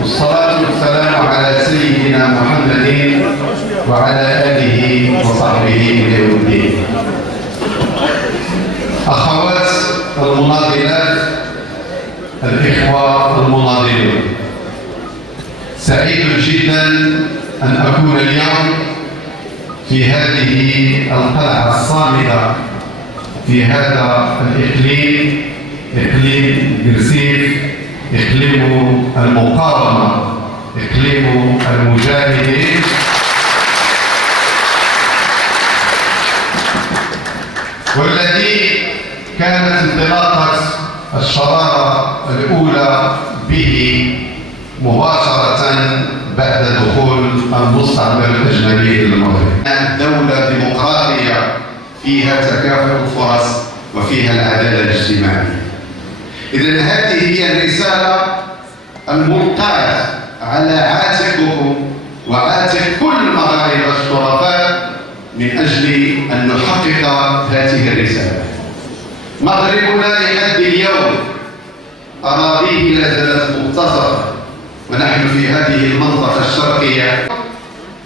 والصلاة والسلام على سيدنا محمد وعلى آله وصحبه إلى يوم الدين. أخوات المناضلات، الإخوة المناضلون، سعيد جدا أن أكون اليوم في هذه القلعة الصامدة في هذا الإقليم، إقليم قرسيف، إقليم المقاومة، إقليم المجاهدين. والذي كانت انطلاقة الشرارة الأولى به مباشرة بعد دخول المستعمر الأجنبي للمغرب. دولة ديمقراطية فيها تكافؤ الفرص وفيها العدالة الاجتماعية. إذن هذه هي الرسالة الملقاة على عاتقكم وعاتق كل المغاربة الشرفاء من أجل أن نحقق هذه الرسالة. مغربنا لحد اليوم أراضيه لا زالت مقتصرة، ونحن في هذه المنطقة الشرقية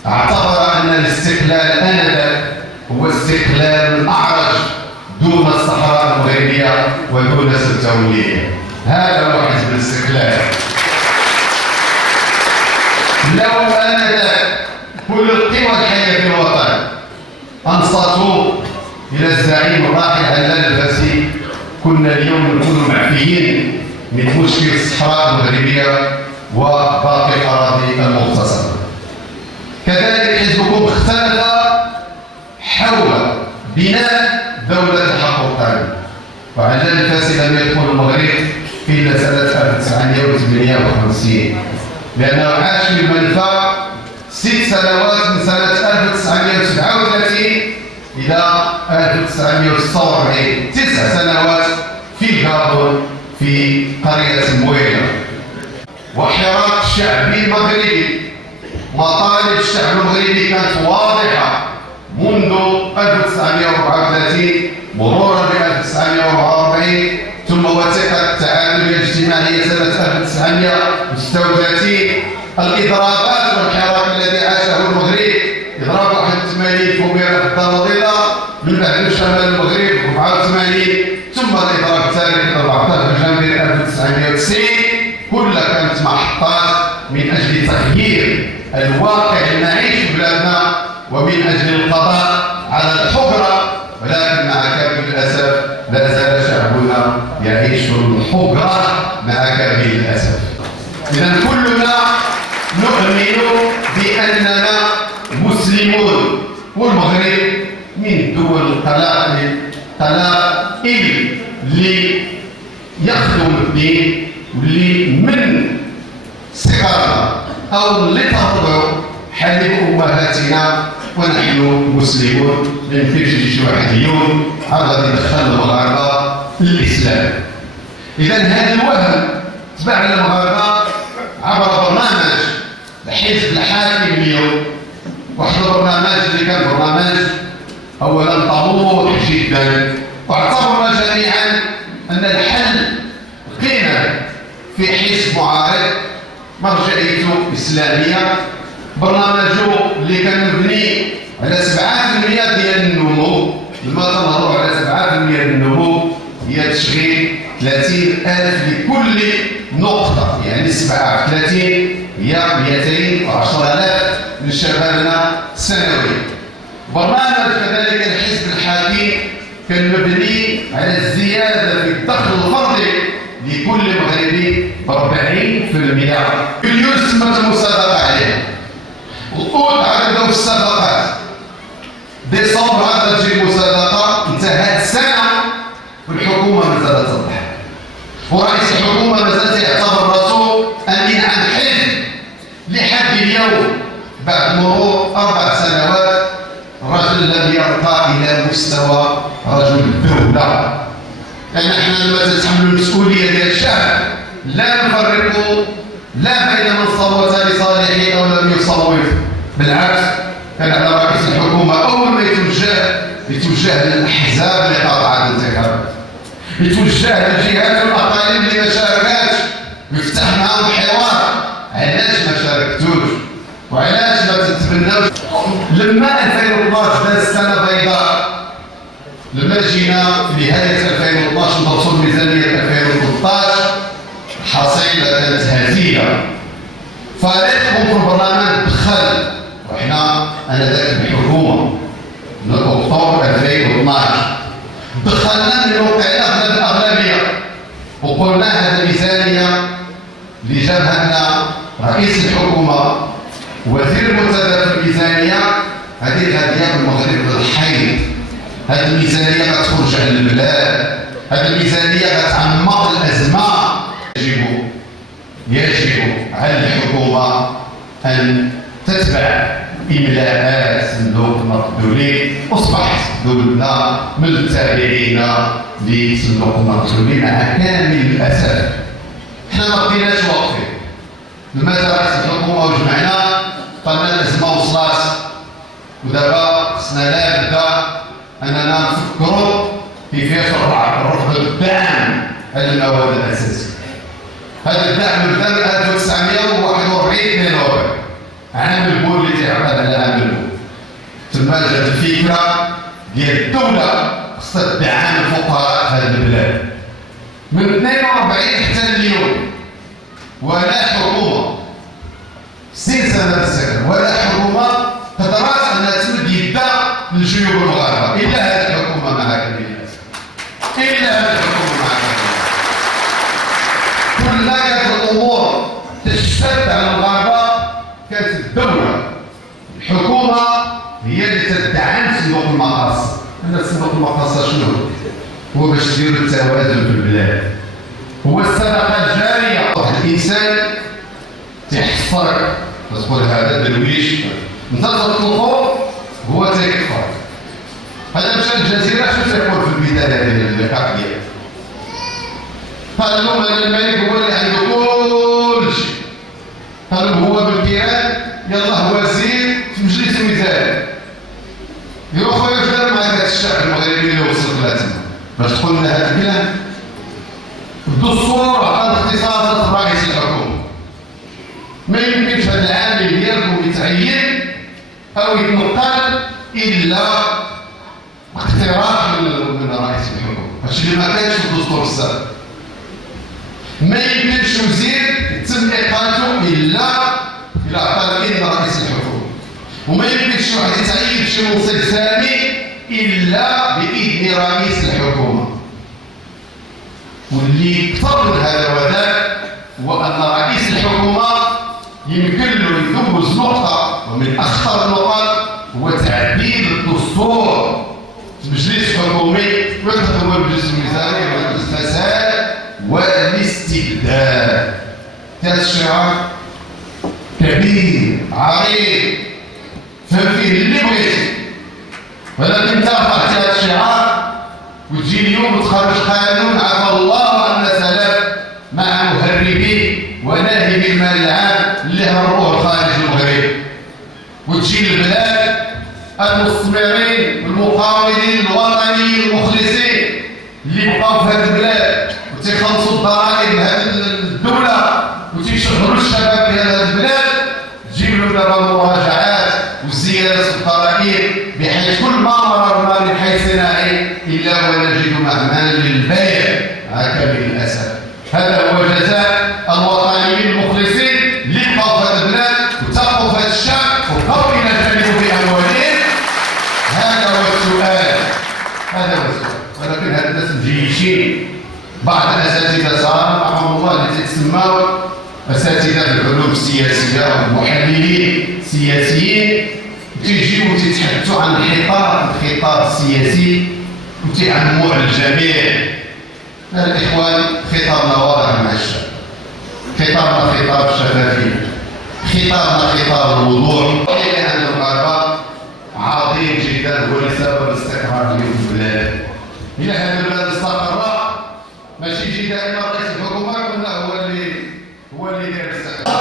اعتبر أن الاستقلال آنذاك هو استقلال الأعرج دون الصحراء المغربية ودون التولية. هذا هو حزب الاستقلال. لو آنذاك كل القوى الحية في الوطن أنصتوا إلى الزعيم الراحل علال الفاسي، كنا اليوم نكون معفيين من مشكل الصحراء المغربية وباقي الأراضي المغتصبة. كذلك حزبكم اختلف حول بناء دولة الحق والقانون، وعلال الفاسي لم يدخل المغرب إلا سنة 1958، لأنه عاش في المنفى 6 سنوات من سنة 1937 إلى 1946، 9 سنوات في الغابون في قرية مويلة. وحراك الشعبي المغربي، مطالب الشعب المغربي كانت واضحة منذ 1934 مرورا ب 1944، ثم وثيقة التعادل الاجتماعي سنة 1936. الإضرابات والحراك الذي عاشه المغرب، إضراب 81 فوبيرا في الدار البيضاء، من بعد شمال المغرب 84، ثم الإضراب الثالث 14 جانفي 1990، كلها كانت محطات من أجل تغيير الواقع اللي نعيش في بلادنا ومن أجل القضاء على الحجرة. ولكن مع كامل الأسف لا زال شعبنا يعيش الحجرة مع كامل الأسف. إذا كلنا نؤمن بأننا مسلمون، والمغرب من دول القلائل اللي يخدم الدين واللي من صغرنا أو اللي تربوا حليب أمهاتنا ونحن مسلمون. ما يمكنش يجي شي واحد اليوم غادي يدخل المغاربة للإسلام. إذا هذا الوهم تبع المغاربة عبر برنامج الحزب الحاكم اليوم، واحد البرنامج اللي كان برنامج أولا طموح جدا، واعتبرنا جميعا أن الحل لقينا في حزب معارض مرجعيته إسلامية، برنامجه اللي كان مبني على 7% ديال النمو. لما تنهضروا على 7% ديال النمو هي تشغيل 30,000 لكل نقطة، يعني 7 في 30 هي 210,000 من شبابنا سنويا. برنامج كذلك الحزب الحاكم كان مبني على الزيادة في الدخل الفردي لكل مغربي ب 40%. مليون تمت المصادقة عليه، الأول عددوا في الصدقات، ديسمبر عاد تجي المصادقة، انتهت السنة والحكومة مازالت تضحك، ورئيس الحكومة مازال يعتبر راسو أمين عن حزب لحد اليوم بعد مرور 4 سنوات. الرجل لم يرقى إلى مستوى رجل الدولة. لأن احنا لما تتحملوا المسؤولية ديال الشعب لا نفرق لا بين من صوت لصالحه أو لم يصوت، بالعكس كان على رئيس الحكومة أول ما يتوجه يتوجه للاحزاب اللي قاطعه الانتخابات، يتوجه للجهات والاقاليم اللي ما شاركاتش، ويفتح معاهم حوار. علاش ما شاركتوش؟ وعلاش ما تتبناوش؟ لما 2012 داز سنه بيضاء، لما جينا في نهايه 2012 ندرسوا الميزانيه 2013 الحصيله كانت هزيله. فريقكم في البرلمان دخل، وحنا انذاك بالحكومه من اكتوبر 2012 دخلنا من موقعنا بالاغلبيه وقلنا هذه ميزانيه اللي جابها لنا رئيس الحكومه وزير المنتدى في الميزانيه، هذه غاديه بالمغرب للحيط. هذه الميزانيه غتخرج على البلاد، هذه الميزانيه غتعمق الازمه. يجب على الحكومه ان تتبع إملاءات صندوق النقد الدولي. أصبحت دولتنا من التابعين لصندوق النقد الدولي مع كامل الأسف. حنا ما بقيناش واقفين. لما رئيس الحكومة وجمعنا قالنا الأزمة وصلات، ودابا خصنا لابد أننا نفكروا كيفاش نرفعوا الدعم على المواد الأساسية. هذا الدعم بدا من 1941 عام البول اللي تعرض على عام البول. تما جات الفكره ديال الدوله خصها تدعم الفقراء في هذه البلاد من 42 حتى اليوم، ولا حكومه 60 سنه السكن ولا حكومه قدرت انها تمد يدها للجيوب المغاربه الا هذه الحكومه مع هذه الناس، الا هذه الحكومه مع هذه الناس. كل الامور تشتد على المغاربه كانت الدولة الحكومة هي اللي تدعم صندوق المقاصة. أن صندوق المقاصة شنو؟ هو باش تديروا التوازن في البلاد، هو الصدقة الجارية. واحد الإنسان تيحصرك تقول هذا درويش أنت تطلقه هو تيكفر. هذا مشى الجزيرة شنو تيقول في البداية ديال الكعب ديالو؟ قال لهم أنا الملك هو اللي عنده كل شيء. قالوا هو بالكيان يلاه وزير في مجلس الوزراء. يا خويا واش دار مع هذا الشعب المغربي اللي وصل لها تما باش تقول لنا هذا الكلام؟ الدستور عطى الاختصاصات لرئيس الحكومه. ما يمكنش هذا العامل ديالكم يتعين او يتنقل الا اقتراح من رئيس الحكومه، هادشي اللي ما كانش في الدستور السابق. ما يمكنش وزير تم اقالته الا عطى الاذن رئيس الحكومه، وما يمكنش واحد يتعين في منصب سامي الا باذن رئيس الحكومه. واللي اكثر من هذا وذاك هو ان رئيس الحكومه يمكن له يدوز نقطه، ومن اخطر النقط هو تعديل الدستور في مجلس حكومي ويدخل هو المجلس الميزاني والفساد والاستبداد. هذا الشعار كبير عريض فهم فيه اللي بغيتي، ولكن ترفع هذا الشعار وتجي اليوم وتخرج قانون عفى الله عنا سلام مع مهربين وناهبي المال العام اللي هربوه خارج المغرب، وتجي البلاد المستثمرين والمقاولين الوطنيين المخلصين اللي بقاو في هذه البلاد وتيخلصوا الضرائب لهذه الدوله وتيشغلوا الشباب في هذه البلاد، تجيب لهم دابا مراجعات وزيادات في الضرائب، بحيث كل ما مررنا من حي صناعي الا ونجد مهما للبيع. هكا للاسف هذا هو جزاء الوطنيين المخلصين اللي بقاو في هذه البلاد وتبقوا في هذا الشعب وبقاو الى جانبه باموالهم. هذا هو السؤال، هذا هو السؤال. ولكن هاد الناس مجيشين، بعض الاساتذه رحمهم الله اللي تتسموا اساتذه العلوم السياسيه والمحللين السياسيين، تيجيو وتتحدثوا عن الخطاب السياسي وتيعموا على الجميع. الاخوان خطابنا واضح مع الشعب، خطابنا خطاب الشفافيه، خطابنا خطاب الوضوح. لان المغاربه عظيم جدا هو اللي سبب الاستقرار اليوم في البلاد. الى هذا البلاد استقر ماشي يجي دائما رئيس الحكومه ولا هو اللي داير الاستقرار.